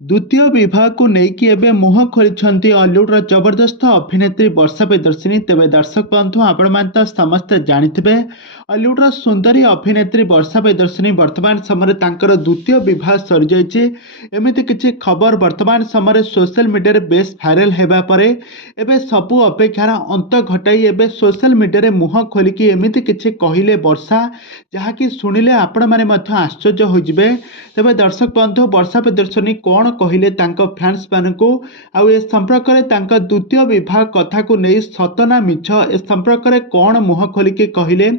द्वितीय विवाह को लेकिन एवं मुह खोली हॉलीवुड जबरदस्त अभिनेत्री वर्षा प्रियदर्शिनी। तेज दर्शक बंधु आपण मैंने समस्ते जाथे हॉलीवुड सुंदरी अभिनेत्री वर्षा प्रियदर्शिनी वर्तमान समय द्वितीय विवाह सरी जाइए। एमती किसी खबर वर्तमान समय सोशल मीडिया बेस भाइराल होगापर एवं सबू अपेक्षार अंत घटाई एवं सोशल मीडिया मुह खोलिकी एमती किसी कहले वर्षा जहाँकि शुणिले आपण मैंने आश्चर्य होइजिबे। तेज दर्शक बंधु वर्षा प्रियदर्शिनी कौन कहले फैंस मानू आउ ए संपर्क में द्वितीय विवाह कथा को नहीं सतना मिछ ए संपर्क में कौन मुह खोलिकी कहले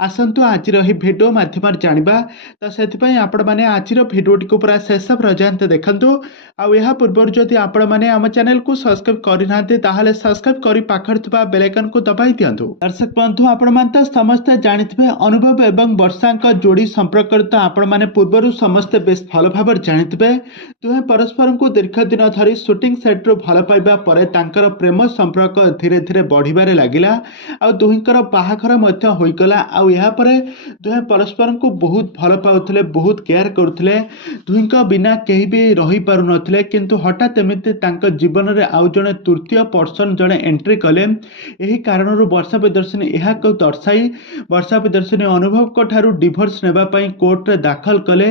आसतु आज भिडियो माध्यम जाना। तो से आपण मैंने आज भिडियोटी को पूरा शेष पर्यंत देखु। आउ पूर्व जदि आपण मैंने आम चैनल को सब्सक्राइब करना सब्सक्राइब कर पाखर बेल आइकन को दबाई दिंतु। दर्शक बंधु आपण मैंने समस्ते जाथे अनुभव एवं वर्षा जोड़ी संपर्क तो आपण मैंने पूर्वर समस्ते बेस भल भाव जाथे। दुहे परस्पर को दीर्घ दिन धरी शूटिंग सेट्रु भल पाइबा परे तांकर प्रेम संपर्क धीरे धीरे बढ़िबारे लागिला। आ दुहिंकर बाहाघर मध्य होइगला। आ या परे दुहे परस्पर को बहुत भल पाउथिले, बहुत केयर करुथिले। दुहिंक बिना केही भी रही पारु नथिले, किंतु हठात एमिति तांक जीवन रे आउ जणे तृतीय पर्सन जणे एंट्री कले। एही कारणरु वर्षा प्रियदर्शिनी एहा को दर्शाई वर्षा प्रियदर्शिनी अनुभव को ठारू डिवोर्स नेबा पई कोर्ट रे दाखल कले।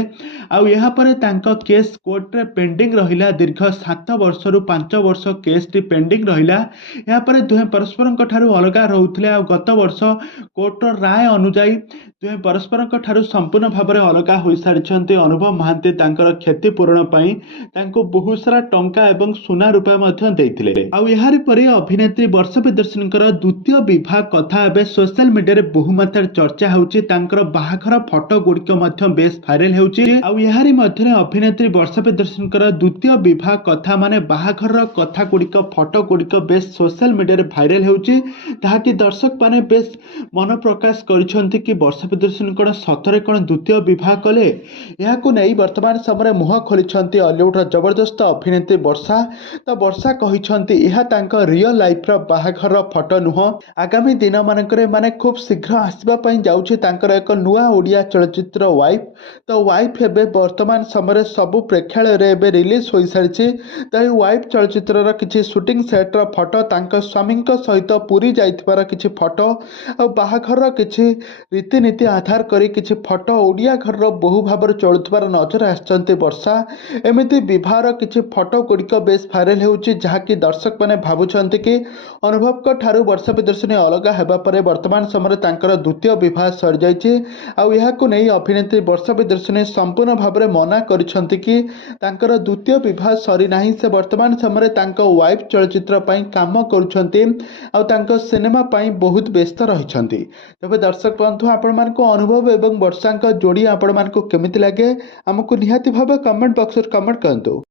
आ या परे तांक केस कोर्ट रे पेंडिंग रहिला। दीर्घ 7 वर्ष रु 5 वर्ष केस टी पेंडिंग रहिला। या परे दुहे परस्पर ठारू अलगा रहुथिले। आ गत वर्ष कोर्ट राय अनुसार दुहे परस्पर ठारू संपूर्ण भाव में अलगा हो सारी। अनुभव महांती तांकर क्षतिपूरण पाई तांको बहुत सारा टंका एवं सुना रूपा मध्य देइथिले। आउ यारि परे अभिनेत्री वर्षा प्रियदर्शिनी द्वितीय विवाह कथा एबे सोशल मीडिया रे बहु मात्रा चर्चा होउची। तांकर बाहाघर फोटो गुड़िक मध्य बेस भाइराल होउची। आउ यारि मध्य अभिनेत्री वर्षा प्रियदर्शिनी द्वितीय विवाह कथा माने बाहाघर कथा गुड़िक फोटो गुड़िक बेस सोशल मीडिया रे भाइराल होउची। ताकि दर्शक माने बेस मन प्रकाश करिसंती कि वर्षा प्रियदर्शिनी कोन सतरे कोन द्वितीय विवाह कले। याकू नै वर्तमान समय मुह खोलिसंती हॉलीवुड जबरदस्त अभिनेत्री वर्षा। तो वर्षा कहिसंती यह तांक रियल लाइफ रो बाहाघर फोटो नुह। आगामी दिन मानकरे माने खूब शीघ्र आसीबा पई जाउची तांकर एक नुआ ओडिया चलचित्र वाइफ। तो वाइफ एबे वर्तमान समय सबु प्रेक्षालय रे एबे रिलीज हो सारी। तो वाइफ चलचित्र किसी शूटिंग सेट्र फोटो तांक स्वामी सहित पूरी जाइथिबार किसी फोटो आ बाहाघर किसी रीतिनीति आधार करी किसी फोटो ओडिया घर बहु भाव चलुथिबार नजर आछंती वर्षा। एमिति विवाहर किसी फोटो गुड़िक बेस भाइराल होउची, जहाँकि दर्शक माने भाबुछंती कि अनुभव को ठारू वर्षा प्रियदर्शिनी अलगा हेबा परे वर्तमान समय तांकर द्वितीय विवाह सरी जाइछि। आउ याकू नै अभिनेत्री वर्षा प्रियदर्शिनी संपूर्ण भाव में मना करिसंती कि तांकर द्वितीय विवाह सरी नाही। से वर्तमान समय तांक वाइफ चलचित्र पई काम करुछंती आउ तांक सिनेमा पई बहुत व्यस्त रहिछंती। तबे दर्शक बंधु आपण मानको अनुभव एवं वर्षांक जोड़ी आपण मानको केमिति लागे हमकु निहाती भाव कमेंट बॉक्स रे कमेंट करंतु।